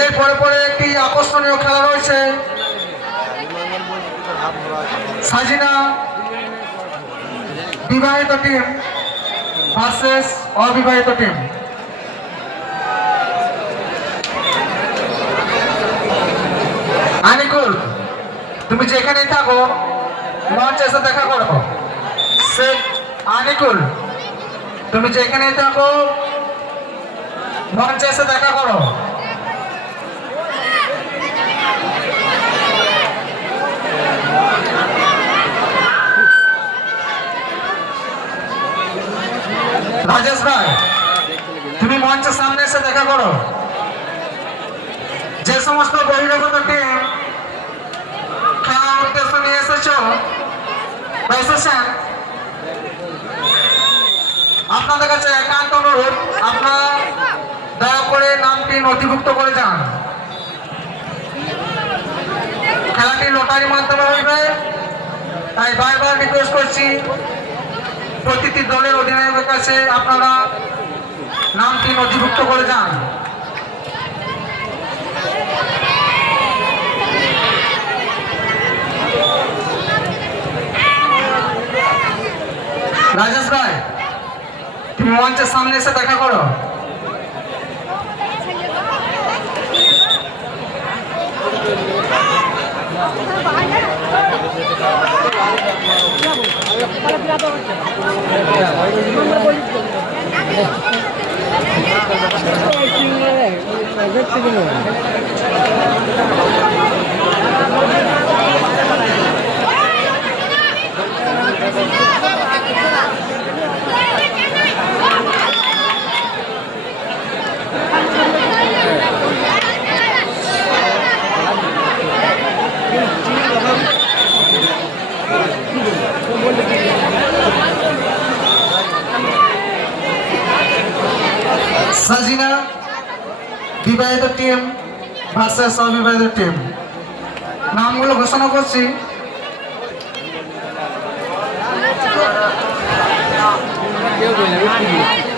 এর পরে পরে একটি আকর্ষণীয় খেলা রয়েছে, সাজিনা বিবাহিত টিম ভার্সেস অবিবাহিত টিম। আনিকুল, তুমি যেখানেই থাকো মঞ্চে এসে দেখা করো। আনিকুল, তুমি যেখানেই থাকো মঞ্চে এসে দেখা করো। রাজেশ ভাই, তুমি মঞ্চের সামনে এসে দেখা করো। যে সমস্ত বহিরাগত টিম খেলার উদ্দেশ্য নিয়ে এসেছেন, আপনাদের কাছে একান্ত অনুরোধ, আপনারা দয়া করে নামটি নথিভুক্ত করে যান। খেলাটি লটারির মাধ্যমে হইবে, তাই বারবার রিকোয়েস্ট করছি প্রতিটি দলের অধিনায়কের কাছে আপনারা নামটি নথিভুক্ত করে যান। রাজেশ ভাই, তুমি মঞ্চের সামনে এসে দেখা করো। সাজিনা বিবাহিত টিম ভার্সেস অবিবাহিত টিম, নামগুলো ঘোষণা করছি। কেউ